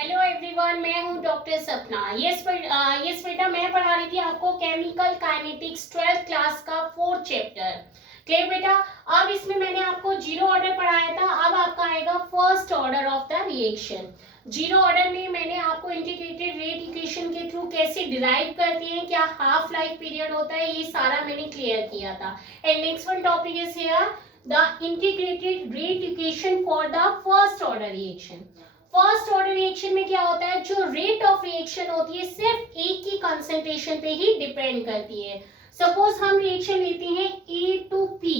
Hello everyone, मैं हूं doctor सपना। यस बेटा, मैं पढ़ा रही थी आपको केमिकल काइनेटिक्स 12th क्लास का 4th चैप्टर। क्लियर बेटा। अब इसमें मैंने आपको जीरो ऑर्डर पढ़ाया था, अब आपका आएगा first order of the reaction. Zero order में मैंने आपको इंटीग्रेटेड रेट इक्वेशन के थ्रू कैसे डिराइव करते हैं, क्या हाफ लाइफ पीरियड होता है, ये सारा मैंने क्लियर किया था। And next one topic is here the integrated rate equation for the first order reaction. First order reaction में क्या होता है, जो रेट ऑफ रिएक्शन होती है सिर्फ एक ही कंसंट्रेशन पे ही डिपेंड करती है। सपोज हम रिएक्शन लेते हैं ए टू पी।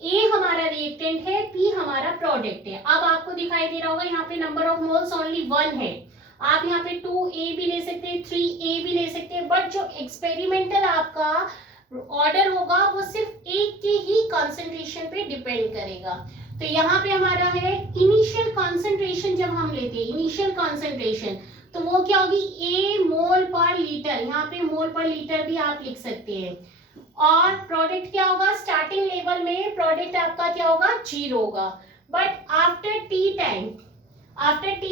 ए हमारा रिएक्टेंट है, पी हमारा प्रोडक्ट है। अब आपको दिखाई दे रहा होगा यहाँ पे नंबर ऑफ मोल्स ओनली 1 है। आप यहाँ पे 2A भी ले सकते हैं, 3A भी ले सकते हैं, बट जो एक्सपेरिमेंटल आपका ऑर्डर होगा वो सिर्फ एक के ही कंसंट्रेशन पे डिपेंड करेगा। तो यहाँ पे हमारा है इनिशियल कंसंट्रेशन। जब हम लेते हैं इनिशियल कंसंट्रेशन तो वो क्या होगी, ए मोल पर लीटर। यहाँ पे मोल पर लीटर भी आप लिख सकते हैं। और प्रोडक्ट क्या होगा, स्टार्टिंग लेवल में प्रोडक्ट आपका क्या होगा, 0 होगा। बट आफ्टर टी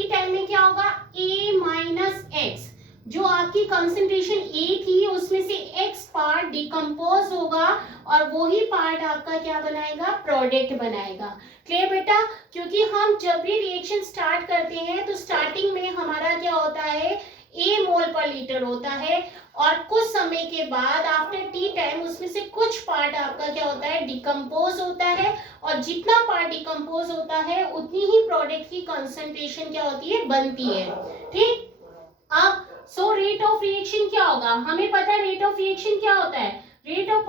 टाइम में क्या होगा, ए माइनस एक्स। जो आपकी कंसंट्रेशन ए थी उसमें से एक्स पार्ट डिकम्पोज होगा और वही पार्ट आपका क्या बनाएगा, प्रोडक्ट बनाएगा। क्लियर बेटा। क्योंकि हम जब भी रिएक्शन स्टार्ट करते हैं तो स्टार्टिंग में हमारा क्या होता है, ए मोल पर लीटर होता है और कुछ समय के बाद आफ्टर टी टाइम उसमें से कुछ पार्ट आपका क्या होता है, डिकम्पोज होता है। और जितना पार्ट डिकम्पोज होता है उतनी ही प्रोडक्ट की कंसंट्रेशन क्या होती है, बनती है। ठीक। अब सो रेट ऑफ रिएक्शन क्या होगा, हमें पता है रेट ऑफ रिएक्शन क्या होता है। रेट ऑफ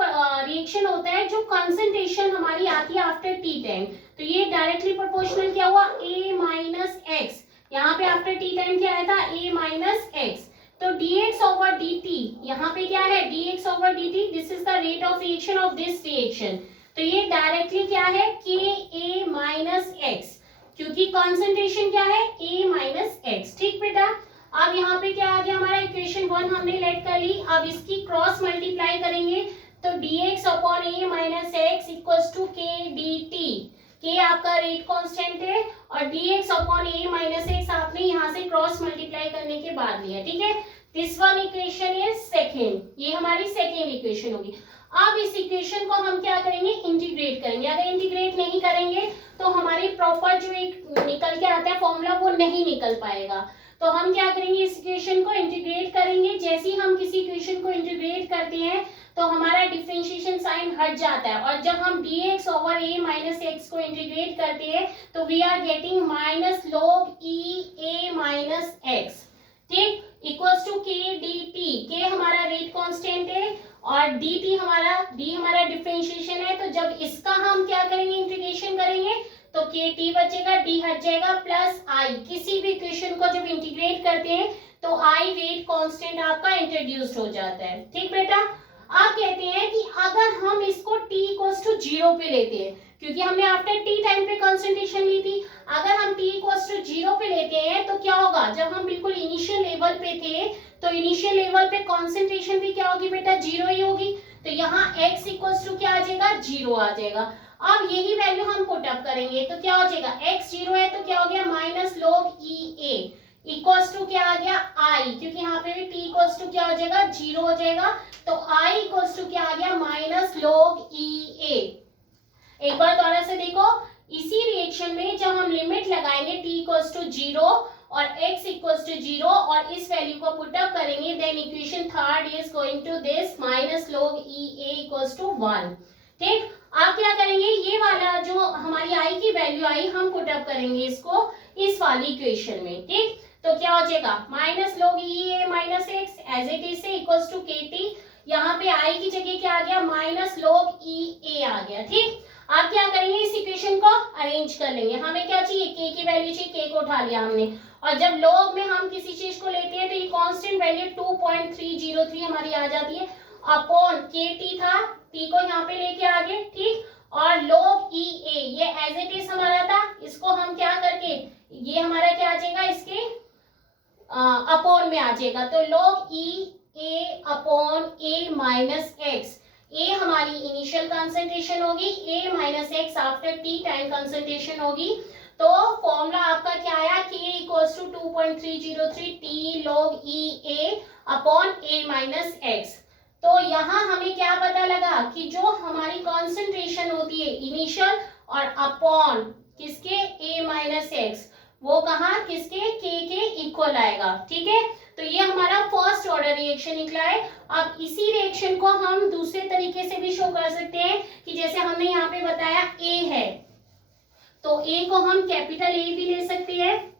रिएक्शन होता है जो कंसंट्रेशन हमारी आती है आफ्टर टी टाइम। तो ये डायरेक्टली प्रोपोर्शनल क्या हुआ, ए माइनस एक्स। यहाँ पे आफ्टर टी टाइम क्या आया था, ए माइनस एक्स। तो dx ओवर dt, यहाँ पे क्या है, dx over dt, this is the rate of reaction of this reaction. तो ये डायरेक्टली क्या है, के ए माइनस एक्स, क्योंकि कॉन्सेंट्रेशन क्या है, ए माइनस एक्स। ठीक बेटा। अब यहाँ पे क्या आ गया, हमारा इक्वेशन 1 हमने लेट कर ली। अब इसकी क्रॉस मल्टीप्लाई करेंगे तो dx upon a minus x equals to K D T. K आपका रेट कांस्टेंट है और dx upon a minus x आपने यहाँ से क्रॉस मल्टीप्लाई करने के बाद लिया। ठीक है। This one equation is second, ये हमारी सेकेंड इक्वेशन होगी। अब इस इक्वेशन को हम क्या करेंगे, इंटीग्रेट करेंगे। अगर इंटीग्रेट नहीं करेंगे तो हमारी प्रॉपर जो एक निकल के आता है फॉर्मूला वो नहीं निकल पाएगा। तो हम क्या करेंगे, इस इक्वेशन को इंटीग्रेट करेंगे। जैसे ही हम किसी इक्वेशन को इंटीग्रेट करते हैं तो हमारा डिफरेंशिएशन साइन हट जाता है और जब हम dx over a minus x को इंटीग्रेट करते हैं तो we are getting minus log e a minus x. ठीक। Equals to K D T. K हमारा रेट कांस्टेंट है और dt हमारा डिफरेंशिएशन है। तो जब इसका हम क्या करेंगे, इंटीग्रेशन करेंगे तो के टी बचेगा, डी हट जाएगा, प्लस आई। किसी भी इक्वेशन को जब इंटीग्रेट करते हैं तो आई रेट कांस्टेंट आपका इंट्रोड्यूस्ड हो जाता है। ठीक बेटा। आप कहते हैं कि अगर हम इसको t इक्वल्स टू 0 पे लेते हैं, क्योंकि हमने आफ्टर टी टाइम पे कंसंट्रेशन ली थी, अगर हम t इक्वल्स टू 0 पे लेते हैं तो क्या होगा, जब हम बिल्कुल इनिशियल लेवल पे थे तो इनिशियल लेवल पे कंसंट्रेशन भी क्या होगी बेटा, 0 ही होगी। तो यहाँ x इक्वल्स टू क्या आ जाएगा, 0 आ जाएगा। अब यही वैल्यू हम पुट अप करेंगे तो क्या हो जाएगा, x 0 है तो क्या हो गया, minus log e a equals to क्या आ गया, आई, क्योंकि यहाँ पे भी t इक्वल्स टू क्या हो जाएगा, 0 हो जाएगा। तो i इक्वल्स टू क्या आ गया, माइनस log e a। एक बार दोबारा से देखो, इसी रिएक्शन में जब हम लिमिट लगाएंगे t इक्वल्स टू 0 और x इक्वल्स टू 0 और इस वैल्यू को पुट अप करेंगे, then equation third is going to this minus log e a equals to 1। ठीक। आप क्या करेंगे, ये वाला जो हमारी i की वैल्यू आई हम पुट अप करेंगे इसको इस वाली इक्वेशन में। ठीक। तो क्या हो जाएगा, minus log e a minus x as it is से इक्वल्स टू के टी। यहाँ पे i की जगह क्या आ गया, माइनस log e a आ गया। ठीक। आप क्या करेंगे, इस इक्वेशन को अरेंज कर लेंगे। हमें क्या चाहिए, k की वैल्यू चाहिए, k को उठा लिया हमने। और जब log में हम किसी चीज को लेते हैं तो ये कांस्टेंट वैल्यू 2.303 हमारी आ जाती है अपॉन के टी था, t को यहाँ पे लेके आ गए। ठीक। और log e a ये एज इट इज हमारा था, इसको हम क्या करके ये हमारा क्या आ जाएगा, इसके अपॉन में आ जाएगा। तो log e a upon a minus X. A हमारी इनिशियल कंसंट्रेशन होगी, a minus X after T time concentration होगी। तो फॉर्मूला आपका क्या आया, k equals to 2.303 t log e a upon a minus x। तो यहाँ हमें क्या पता लगा कि जो हमारी कॉन्सेंट्रेशन होती है इनिशियल और अपॉन किसके a माइनस x, वो कहाँ किसके k के इक्वल आएगा। ठीक है, तो ये हमारा फर्स्ट ऑर्डर रिएक्शन निकला है। अब इसी रिएक्शन को हम दूसरे तरीके से भी शो कर सकते हैं कि जैसे हमने यहाँ पे बताया a है, तो a को हम कैपिटल A भी ले सकते हैं।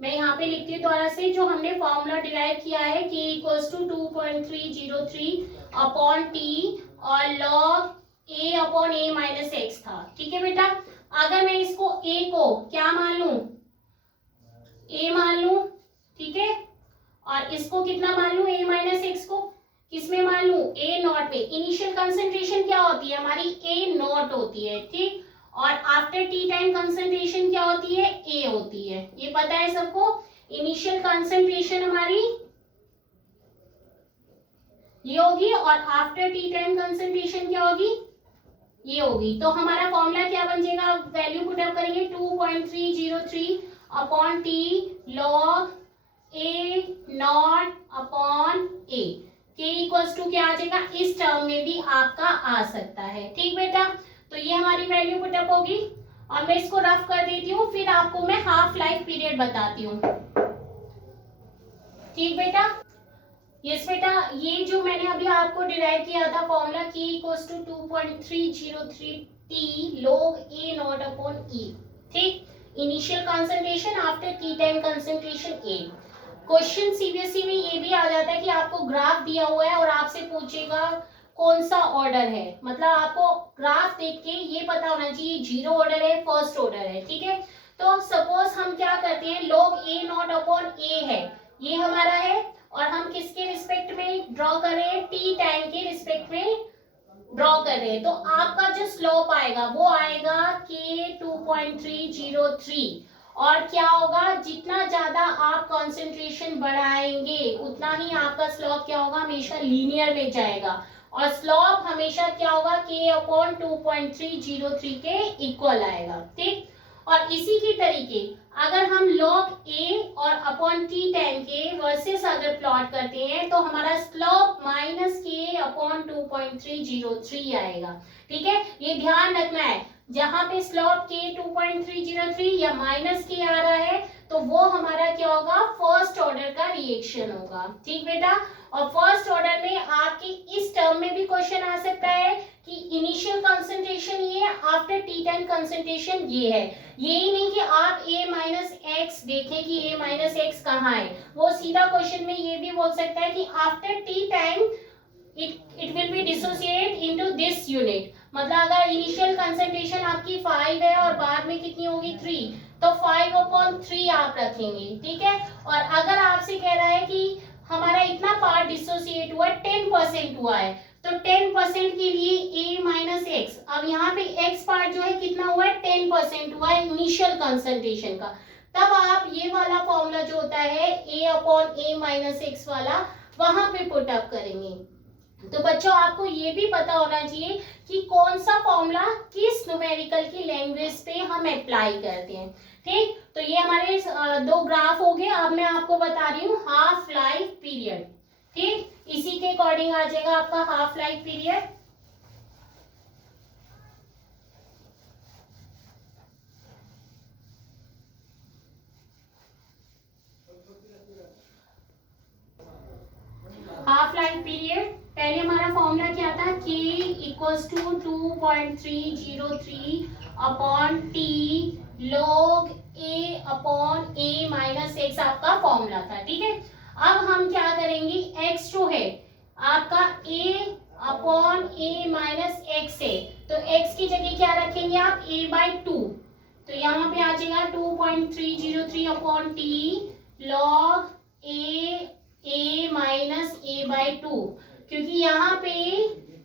मैं यहाँ पे लिखती हूँ दोबारा से, जो हमने फॉर्मूला डिराइव किया है k equals to 2.303 upon t और log a upon a minus x था। ठीक है बेटा, अगर मैं इसको a को क्या मान लूं, a मान लूं, ठीक है, और इसको कितना मान लूं, a माइनस x को किसमें मान लूं, a नॉट में। इनिशियल कंसंट्रेशन क्या होती है हमारी, a नॉट होती है, ठीक, और आफ्टर टी टाइम कंसंट्रेशन क्या होती है, a होती है, ये पता है सबको। इनिशियल कंसंट्रेशन हमारी ये होगी और आफ्टर टी टाइम कंसंट्रेशन क्या होगी, ये होगी। तो हमारा फॉर्मूला क्या बन जाएगा, वैल्यू पुटअप करेंगे 2.303 upon T log a nought upon a, k equals to क्या आ जाएगा, इस टर्म में भी आपका आ सकता है। ठीक बेटा, तो ये हमारी वैल्यू पुटअप होगी और मैं इसको रफ कर देती हूँ, फिर आपको मैं हाफ लाइफ पीरियड बताती हूँ। ठीक बेटा, यस बेटा, ये जो मैंने अभी आपको डिराइव किया था formula k equals to 2.303 t log a nought upon e, ठीक, initial concentration after T time concentration a। Question CBSE में ये भी आ जाता है कि आपको ग्राफ दिया हुआ है और आपसे पूछेगा कौन सा ऑर्डर है, मतलब आपको ग्राफ देख के ये पता होना चाहिए जीरो ऑर्डर है फर्स्ट ऑर्डर है। ठीक है, तो सपोज हम क्या करते हैं, log a nought upon a है, ये हमारा है, और हम किसके रिस्पेक्ट में ड्रॉ कर रहे हैं, टी टाइम के रिस्पेक्ट में ड्रॉ कर रहे हैं। तो आपका जो स्लोप आएगा वो आएगा k 2.303, और क्या होगा, जितना ज्यादा आप कंसंट्रेशन बढ़ाएंगे उतना ही आपका स्लोप क्या होगा, हमेशा लीनियर में जाएगा, और स्लोप हमेशा क्या होगा, k अपॉन 2.303 के इक्वल आएगा। ठीक, और इसी की तरीके अगर हम log a और अपॉन टी टाइम के वर्सेस अगर प्लॉट करते हैं तो हमारा स्लोप माइनस k अपॉन 2.303 आएगा। ठीक है, ये ध्यान रखना है, जहां पे स्लोप k 2.303 या माइनस k आ रहा है तो वो हमारा क्या होगा, फर्स्ट ऑर्डर का रिएक्शन होगा। ठीक बेटा, और फर्स्ट ऑर्डर में आपके इस टर्म में भी क्वेश्चन आ सकता है कि इनिशियल कंसंट्रेशन ये, आफ्टर टी टाइम कंसंट्रेशन ये है। यही नहीं कि आप a माइनस एक्स देखें कि a माइनस एक्स कहाँ है, वो सीधा क्वेश्चन में ये भी बोल सकता है कि after T time it will be dissociate into this unit, मतलब अगर इनिशियल कंसंट्रेशन आपकी 5 है और बाद में कितनी होगी 3, तो 5/3 आप रखेंगे। ठीक है, और अगर आपसे कह रहा है कि हमारा इतना पार्ट डिसोसिएट हुआ 10% हुआ है, तो 10% के लिए a माइनस एक्स, अब यहाँ पे x पार्ट जो है कितना हुआ है, 10% हुआ है इनिशियल कंसंट्रेशन का, तब आप ये वाला फॉर्मूला जो होता है a upon a minus x वाला वहां पे पुट अप करेंगे। तो बच्चों आपको ये भी पता होना चाहिए कि कौन सा फॉर्मूला किस न्यूमेरिकल की लैंग्वेज पे हम अप्लाई करते हैं। ठीक, तो ये हमारे दो ग्राफ हो गए। अब मैं आपको बता रही हूँ हाफ लाइफ पीरियड। ठीक, इसी के अकॉर्डिंग आ जाएगा आपका half life period. Half life period, पहले हमारा फॉर्मूला क्या था, k equals to 2.303 upon t log a upon a minus x आपका फॉर्मूला था। ठीक है, अब हम क्या करेंगे, x जो है आपका a upon a minus x है, तो x की जगह क्या रखेंगे आप, a/2, तो यहाँ पे आ जाएगा 2.303 upon t log a minus a/2, क्योंकि यहाँ पे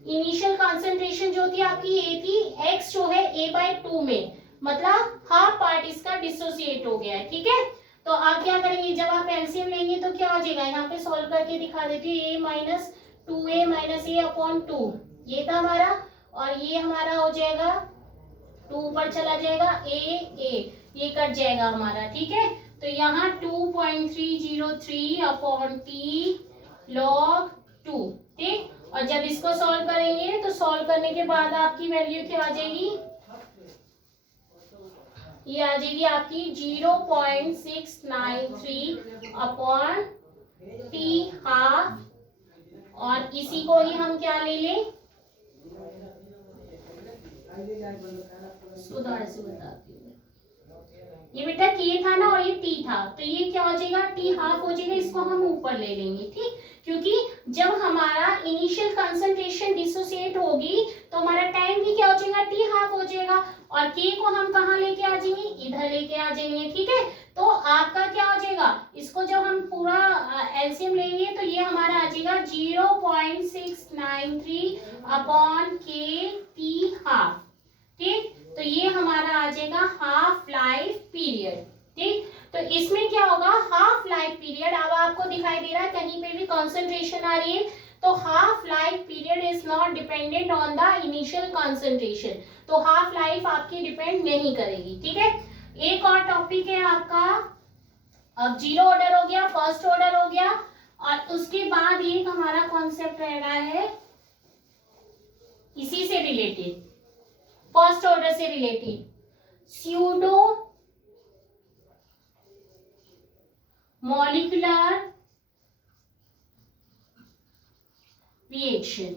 इनिशियल कंसंट्रेशन जो थी आपकी a थी, x जो है a/2 में, मतलब हाफ पार्ट इसका डिसोसिएट हो गया है। ठीक है, तो आप क्या करेंगे, जब आप एलसीएम लेंगे तो क्या हो जाएगा, यहाँ पे सॉल्व करके दिखा देती हूँ, a minus 2a minus a upon 2, ये था हमारा, और ये हमारा हो जाएगा 2 पर चला जाएगा ये कट जाएगा हमारा, ठीक है। तो यहाँ 2.303 अपॉन टी लॉग 2, ठीक। और जब इसको सॉल्व करेंगे तो सॉल्व करने के बाद आपकी वैल्यू क्या आ जाएगी, ये आ जाएगी आपकी 0.693 अपॉन टी हाफ। और इसी को ही हम क्या ले लें, इसको दोबारा से बताती हूँ। ये बेटा के था ना और ये टी था, तो ये क्या हो जाएगा, टी हाफ हो जाएगा, इसको हम ऊपर ले लेंगे, ठीक। क्योंकि जब हमारा इनिशियल कंसंट्रेशन डिसोसिएट होगी तो हमारा टाइम भी क्या हो जाएगा, टी हाफ हो जाएगा। और के को हम कहाँ लेके आ जाएंगे, इधर लेके आ जाएंगे, ठीक है। तो आपका क्या हो जाएगा, इसको जब हम पूरा एलसीएम लेंगे तो ये हमारा आ जाएगा 0.693 अपॉन के टी हाफ, ठीक। तो ये हमारा आ जाएगा हाफ लाइफ पीरियड, ठीक। तो इसमें क्या होगा, हाफ लाइफ पीरियड, अब आपको दिखाई दे रहा है कहीं पे भी कंसंट्रेशन आ रही है, तो half life period is not dependent on the initial concentration, तो हाफ लाइफ आपकी डिपेंड नहीं करेगी, ठीक है। एक और टॉपिक है आपका, अब जीरो ऑर्डर हो गया, फर्स्ट ऑर्डर हो गया, और उसके बाद एक हमारा कॉन्सेप्ट रह रहा है इसी से रिलेटेड, फर्स्ट ऑर्डर से रिलेटेड, स्यूडो मॉलिक्यूलर रिएक्शन।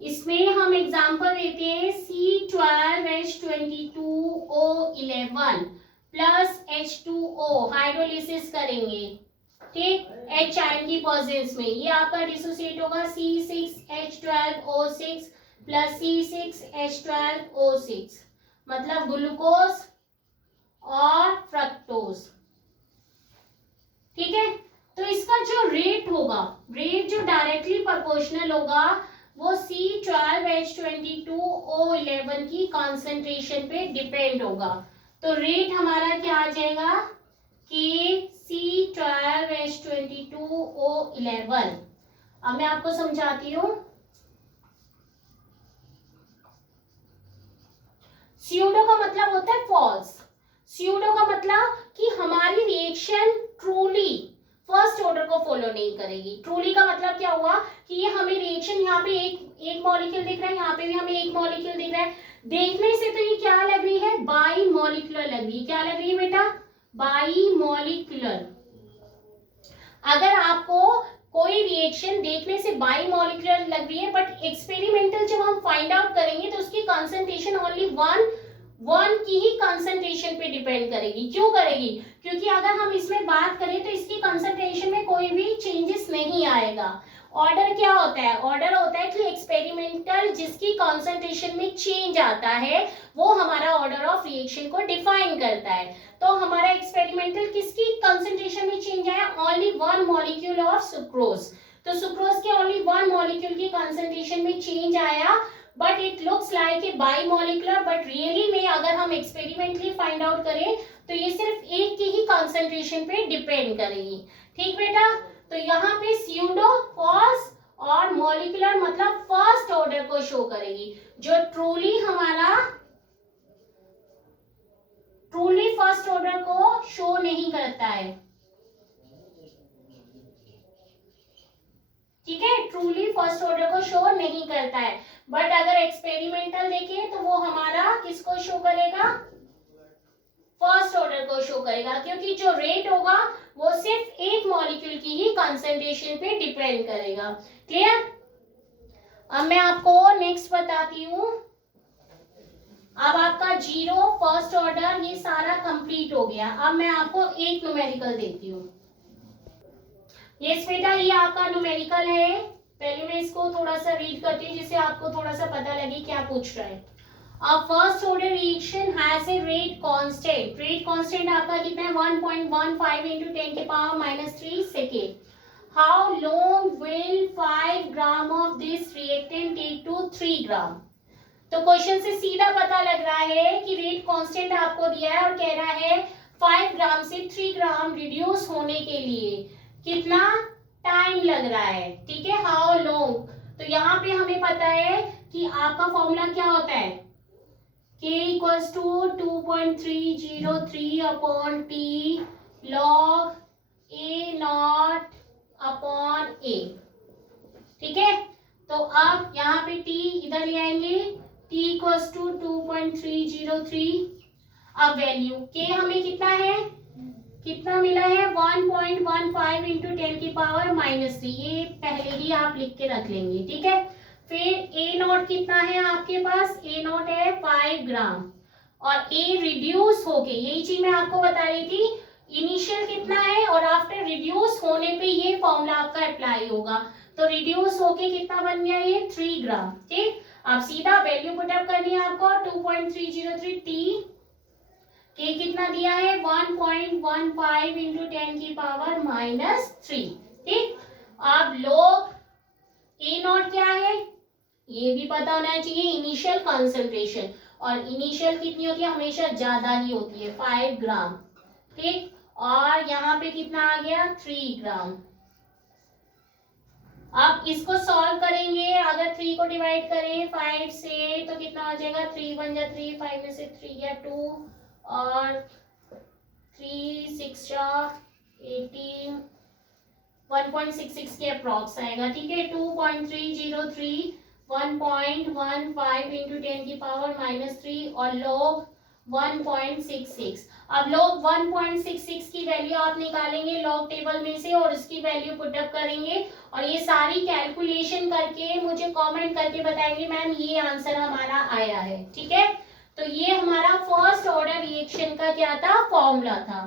इसमें हम एग्जांपल देते हैं C12H22O11 प्लस H2O हाइड्रोलिसिस करेंगे, ठीक, H आयन की प्रेजेंस में, ये आपका डिसोसिएट होगा C6H12O6 प्लस C6H12O6, मतलब ग्लूकोज और फ्रक्टोज, ठीक है। तो इसका जो रेट होगा, रेट जो डायरेक्टली प्रोपोर्शनल होगा वो C12H22O11 की कॉन्सेंट्रेशन पे डिपेंड होगा। तो रेट हमारा क्या आ जाएगा, कि C12H22O11। अब मैं आपको समझाती हूँ। स्यूडो का मतलब होता है फॉल्स, स्यूडो का मतलब कि हमारी रिएक्शन ट्रूली फर्स्ट ऑर्डर को फॉलो नहीं करेगी। ट्रूली का मतलब क्या हुआ कि ये हमें रिएक्शन, यहाँ पे एक मॉलिक्यूल दिख रहा है, यहाँ पे भी हमें एक मॉलिक्यूल दिख रहा है, देखने से तो ये क्या लग रही है, बाई मॉलिक्यूलर लग रही है। क्या लग रही है बेटा, बाई मॉलिक्यूलर। अगर आपको कोई रिएक्शन देखने से बाई मॉलिक्यूलर लग रही है, बट एक्सपेरिमेंटल जब हम फाइंड आउट करेंगे तो उसकी कंसंट्रेशन ओनली वन की ही कंसंट्रेशन पे डिपेंड करेगी। क्यों करेगी, क्योंकि अगर हम इसमें बात करें तो इसकी कंसंट्रेशन में कोई भी चेंजेस नहीं आएगा। ऑर्डर क्या होता है, ऑर्डर होता है कि एक्सपेरिमेंटल जिसकी कंसंट्रेशन में चेंज आता है वो हमारा ऑर्डर ऑफ रिएक्शन को डिफाइन करता है। तो हमारा एक्सपेरिमेंटल किसकी कंसंट्रेशन में चेंज आया, only one molecule of sucrose. तो सुक्रोज के ओनली वन मॉलिक्यूल की कंसंट्रेशन में चेंज आया, but it looks like a by molecular, but really में अगर हम एक्सपेरिमेंटली फाइंड आउट करें तो ये सिर्फ एक की ही कंसंट्रेशन पे डिपेंड करेगी, ठीक बेटा। तो यहाँ पे स्यूडो फॉल्स और मॉलिक्यूलर मतलब फर्स्ट ऑर्डर को शो करेगी, जो ट्रूली फर्स्ट ऑर्डर को शो नहीं करता है, ठीक है, ट्रूली फर्स्ट ऑर्डर को शो नहीं करता है। बट अगर एक्सपेरिमेंटल देखें तो वो हमारा किसको शो करेगा, फर्स्ट ऑर्डर को शो करेगा, क्योंकि जो रेट होगा वो सिर्फ एक मॉलिक्यूल की ही कंसंट्रेशन पे डिपेंड करेगा। क्लियर। अब मैं आपको नेक्स्ट बताती हूँ। अब आपका जीरो फर्स्ट ऑर्डर ये सारा कंप्लीट हो गया। अब मैं आपको एक न्यूमेरिकल देती हूँ। यस बेटा, ये आपका न्यूमेरिकल है। पहले मैं इसको थोड़ा सा रीड करती हूँ जिससे आपको थोड़ा सा पता लगे क्या पूछ रहा है। A first order reaction has a rate constant. Rate constant आपका कितना है, 1.15 into 10 के power -3 second. How long will 5 gram of this reactant take to 3 gram? तो क्वेश्चन से सीधा पता लग रहा है कि रेट कांस्टेंट आपको दिया है और कह रहा है 5 ग्राम से 3 ग्राम रिड्यूस होने के लिए कितना टाइम लग रहा है, ठीक है। हाउ लॉन्ग, तो यहाँ पे हमें पता है कि आपका फॉर्मूला क्या होता है, k equals to 2.303 upon T log A not upon A. ठीक है, तो अब यहाँ पे t इधर ले आएंगे, t इक्वल्स टू 2.303। अब वैल्यू k हमें कितना है, कितना मिला है 1.15 इंटू 10 की पावर -3, ये पहले ही आप लिख के रख लेंगे। ठीक है, फिर ए नॉट कितना है आपके पास, ए नॉट है 5 ग्राम और ए रिड्यूस होके, यही चीज मैं आपको बता रही थी, इनिशियल कितना है और आफ्टर रिड्यूस होने पे ये फॉर्मूला आपका अप्लाई होगा। तो रिड्यूस होके कितना बन गया ये 3 ग्राम। ठीक, अब सीधा वैल्यू पुटअप करनी है आपको 2.303 टी, के कितना दिया है 1.15 इंटू 10 की पावर -3। ठीक, अब लोग ए नॉट क्या है ये भी पता होना चाहिए, इनिशियल कंसंट्रेशन, और इनिशियल कितनी होती है, हमेशा ज्यादा ही होती है 5 ग्राम। ठीक, और यहाँ पे कितना आ गया 3 ग्राम। अब इसको सॉल्व करेंगे, अगर 3 को डिवाइड करें 5 से तो कितना हो जाएगा, 3 1 जा 3, 5 में से 3 गया 2 और 3 6 18, 1.66 के अप्रॉक्स आएगा। ठीक है, 2.303 1.15 इंटू 10 की पावर -3 और log 1.66। अब log 1.66 की वैल्यू आप निकालेंगे लॉग टेबल में से और इसकी वैल्यू पुटअप करेंगे और ये सारी कैलकुलेशन करके मुझे कमेंट करके बताएंगे मैम ये आंसर हमारा आया है। ठीक है, तो ये हमारा फर्स्ट ऑर्डर रिएक्शन का क्या था, फॉर्मूला था,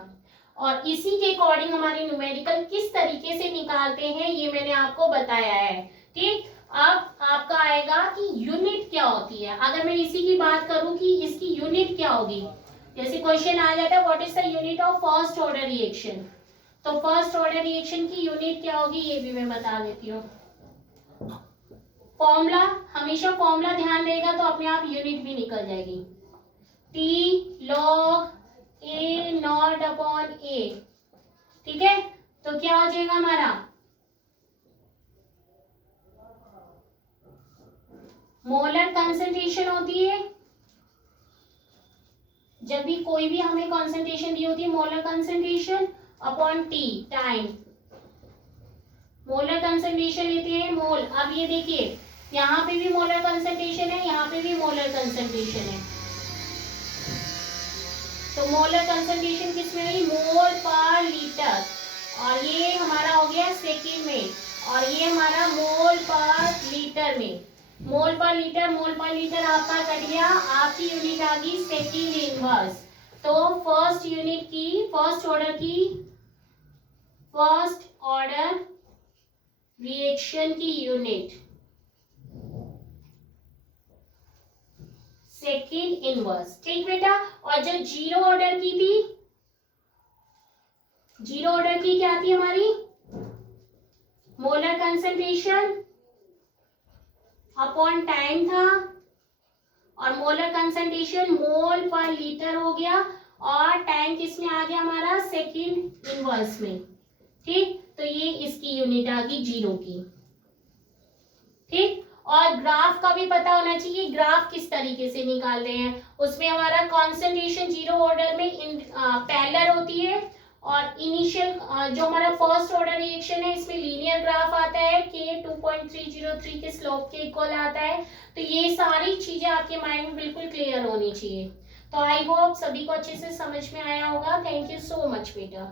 और इसी के अकॉर्डिंग हमारे न्यूमेरिकल किस तरीके से निकालते हैं ये मैंने आपको बताया है। ठीक, अब आपका आएगा कि यूनिट क्या होती है। अगर मैं इसी की बात करूं कि इसकी यूनिट क्या होगी, जैसे क्वेश्चन आ जाता है what is the unit of first order reaction, तो फर्स्ट ऑर्डर रिएक्शन की यूनिट क्या होगी ये भी मैं बता देती हूँ। फॉर्मूला, हमेशा फॉर्मूला ध्यान रहेगा तो अपने आप यूनिट भी निकल जाएगी, T log A not upon A. ठीक है, तो क्या हो जाएगा हमारा, मोलर कंसंट्रेशन होती है, जब भी कोई भी हमें कंसंट्रेशन दी होती है molar concentration upon T time, molar concentration लेते हैं मोल। अब ये देखिए यहाँ पे भी मोलर कंसंट्रेशन है, यहाँ पे भी मोलर कंसंट्रेशन है, तो मोलर कंसंट्रेशन किसमें है, मोल पर लीटर, और ये हमारा हो गया सेकेंड में, और ये हमारा मोल पर लीटर में। मोल पर लीटर आपका कट गया, आपकी यूनिट आ गई सेकेंड इनवर्स। तो फर्स्ट यूनिट की, फर्स्ट ऑर्डर रिएक्शन की यूनिट सेकेंड इनवर्स। ठीक बेटा, और जो जीरो ऑर्डर की थी, जीरो ऑर्डर की क्या थी हमारी, मोलर कंसंट्रेशन अपॉन टाइम था, और मोलर कंसंट्रेशन मोल पर लीटर हो गया, और टाइम किसमें आ गया हमारा, सेकेंड इनवर्स में। ठीक, तो ये इसकी यूनिट आ गई जीरो की। ठीक, और ग्राफ का भी पता होना चाहिए, ग्राफ किस तरीके से निकाल रहे हैं, उसमें हमारा कंसंट्रेशन जीरो ऑर्डर में पैरेलल होती है, और इनिशियल जो हमारा फर्स्ट ऑर्डर रिएक्शन है इसमें लीनियर ग्राफ आता है, के 2.303 के स्लोप के इक्वल आता है। तो ये सारी चीजें आपके माइंड में बिल्कुल क्लियर होनी चाहिए। तो आई होप सभी को अच्छे से समझ में आया होगा। थैंक यू सो मच बेटा।